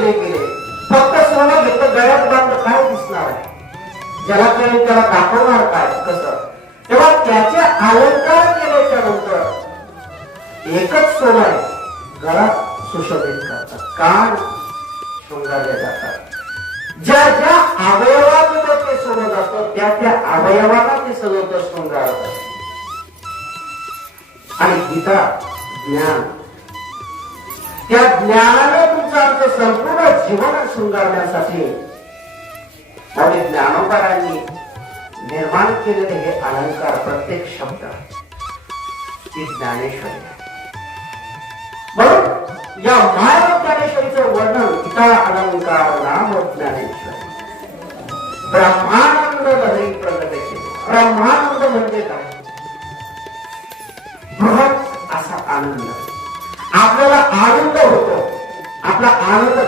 दिले गेले. फक्त सोनं घेतलं गळ्यात बांधलं काय दिसणार आहे? ज्याला कळेल त्याला दाखवणार काय कसं? तेव्हा त्याचे अलंकार केल्याच्या नंतर एकच सोनं आहे, गळा सुशोभित करतात, कान शृंगारले जातात. ज्या ज्या अवयवात ते सोनं जातं त्या त्या अवयवाला ते सजवतं, शृंगारतात. आणि गीता ज्ञान, त्या ज्ञानाने तुमचं आमचं संपूर्ण जीवन शृंगारण्यासाठी आणि ज्ञानोबारांनी निर्माण केलेले हे अलंकार, प्रत्येक शब्द ती ज्ञानेश्वरी आहे. म्हणून या मानव ज्ञानेश्वरीचं वर्णन गीता अलंकार नाम ज्ञानेश्वरी. ब्रह्मानंद लहरी प्रगट केले. ब्रह्मानंद म्हणजे काय? बृहत असा आनंद. आपल्याला आनंद होतो, आपला आनंद